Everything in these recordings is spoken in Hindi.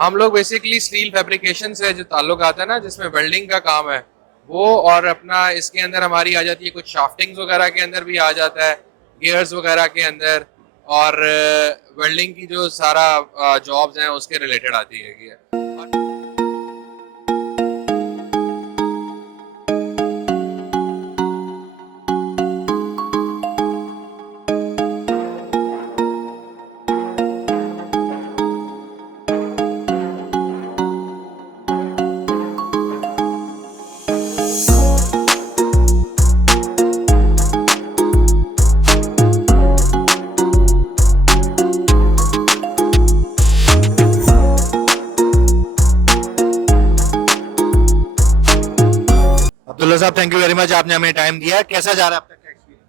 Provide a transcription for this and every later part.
हम लोग बेसिकली स्टील फैब्रिकेशन से जो ताल्लुक आता है ना, जिसमें वेल्डिंग का काम है वो, और अपना इसके अंदर हमारी आ जाती है कुछ शाफ्टिंग्स वगैरह के अंदर भी आ जाता है, गियर्स वगैरह के अंदर, और वेल्डिंग की जो सारा जॉब्स हैं उसके रिलेटेड आती है। अब्दुल्ला साहब, थैंक यू वेरी मच, आपने हमें टाइम दिया। कैसा जा रहा है अब तक का एक्सपीरियंस?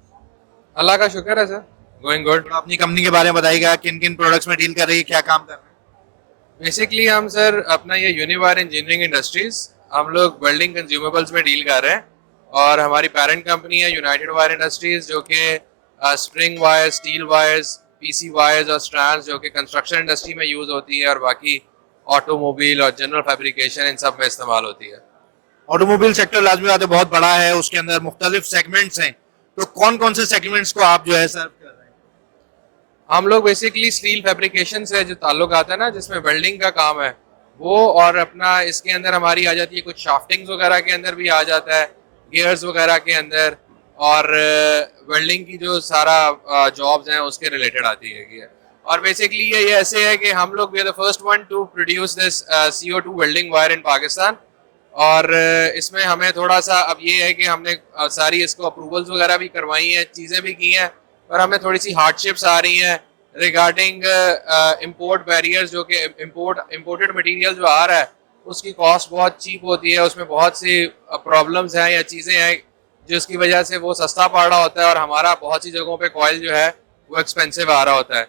अल्लाह का शुक्र है सर, गोइंग गुड। अपनी कंपनी के बारे में बताइएगा, किन किन प्रोडक्ट्स में डील कर रही है, क्या काम कर रहे हैं? बेसिकली हम सर अपना ये यूनिवायर इंजीनियरिंग इंडस्ट्रीज, हम लोग वेल्डिंग कंज्यूमेबल्स में डील कर रहे हैं, और हमारी पेरेंट कंपनी है यूनाइटेड वायर इंडस्ट्रीज, जो कि spring wire, steel wires, PC wires और स्ट्रैंड्स जो कि कंस्ट्रक्शन इंडस्ट्री में यूज होती है, और बाकी ऑटोमोबाइल और जनरल फैब्रिकेशन इन सब में इस्तेमाल होती है। ऑटोमोबाइल सेक्टर लाजमी बात है बहुत बड़ा है, उसके अंदर मुख्तलिफ सेगमेंट्स हैं, तो कौन कौन से सेगमेंट्स को आप जो है सर्व कर रहे हैं? हम लोग बेसिकली स्टील फैब्रिकेशन से जो ताल्लुक आता है ना, जिसमें वेल्डिंग का काम है वो, और अपना इसके अंदर हमारी आ जाती है कुछ शाफ्टिंग्स वगैरह के अंदर भी आ जाता है, गियर्स वगैरह के अंदर, और वेल्डिंग की जो सारा जॉब्स हैं उसके रिलेटेड आती है। और बेसिकली ये ऐसे है कि हम लोग we are the first one to produce this CO2 welding wire in Pakistan, और इसमें हमें थोड़ा सा अब ये है कि हमने सारी इसको अप्रूवल्स वगैरह भी करवाई हैं, चीज़ें भी की हैं, पर हमें थोड़ी सी हार्डशिप्स आ रही हैं रिगार्डिंग इंपोर्ट बैरियर्स, जो कि इंपोर्टेड मटेरियल जो आ रहा है उसकी कॉस्ट बहुत चीप होती है, उसमें बहुत सी प्रॉब्लम्स हैं या चीज़ें हैं जिसकी वजह से वो सस्ता पड़ रहा होता है, और हमारा बहुत सी जगहों पे कॉयल जो है वो एक्सपेंसिव आ रहा होता है।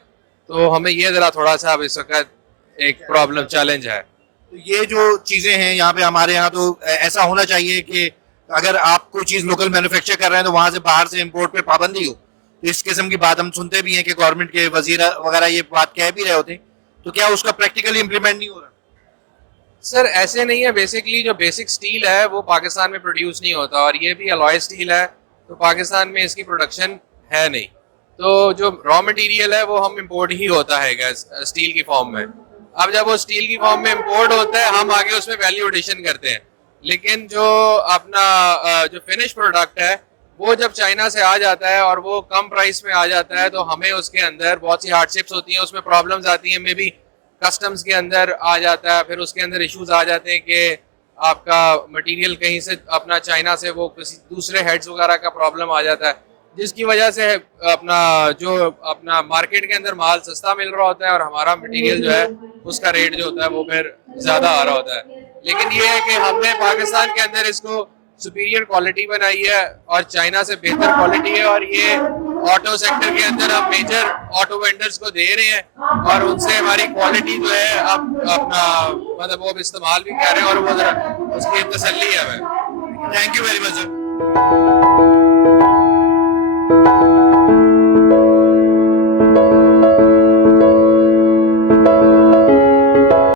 तो हमें ये ज़रा थोड़ा सा अब इस वक्त एक प्रॉब्लम चैलेंज है। तो ये जो चीजें हैं यहाँ पे, हमारे यहाँ तो ऐसा होना चाहिए कि अगर आप कोई चीज लोकल मैन्युफैक्चर कर रहे हैं तो वहां से बाहर से इंपोर्ट पे पाबंदी हो। तो इस किस्म की बात हम सुनते भी हैं कि गवर्नमेंट के वजीर वगैरह ये बात कह भी रहे होते हैं, तो क्या उसका प्रैक्टिकली इम्प्लीमेंट नहीं हो रहा? सर ऐसे नहीं है, बेसिकली जो बेसिक स्टील है वो पाकिस्तान में प्रोड्यूस नहीं होता, और ये भी अलॉय स्टील है, तो पाकिस्तान में इसकी प्रोडक्शन है नहीं। तो जो रॉ मटेरियल है वो हम इंपोर्ट ही होता है स्टील की फॉर्म में। अब जब वो स्टील की फॉर्म में इंपोर्ट होता है, हम आगे उसमें वैल्यू एडिशन करते हैं, लेकिन जो अपना जो फिनिश प्रोडक्ट है वो जब चाइना से आ जाता है और वो कम प्राइस में आ जाता है, तो हमें उसके अंदर बहुत सी हार्डशिप्स होती हैं, उसमें प्रॉब्लम्स आती हैं, मे बी कस्टम्स के अंदर आ जाता है, फिर उसके अंदर इश्यूज आ जाते हैं कि आपका मटेरियल कहीं से अपना चाइना से वो किसी दूसरे हेड्स वगैरह का प्रॉब्लम आ जाता है, जिसकी वजह से अपना मार्केट के अंदर माल सस्ता मिल रहा होता है, और हमारा मटेरियल जो है उसका रेट जो होता है वो फिर ज्यादा आ रहा होता है। लेकिन ये है कि हमने पाकिस्तान के अंदर इसको सुपीरियर क्वालिटी बनाई है और चाइना से बेहतर क्वालिटी है, और ये ऑटो सेक्टर के अंदर हम मेजर ऑटो वेंडर्स को दे रहे हैं, और उनसे हमारी क्वालिटी जो है अब अपना मतलब वो इस्तेमाल भी कर रहे हैं, और वो उसकी तसल्ली है हमें। Thank you very much sir.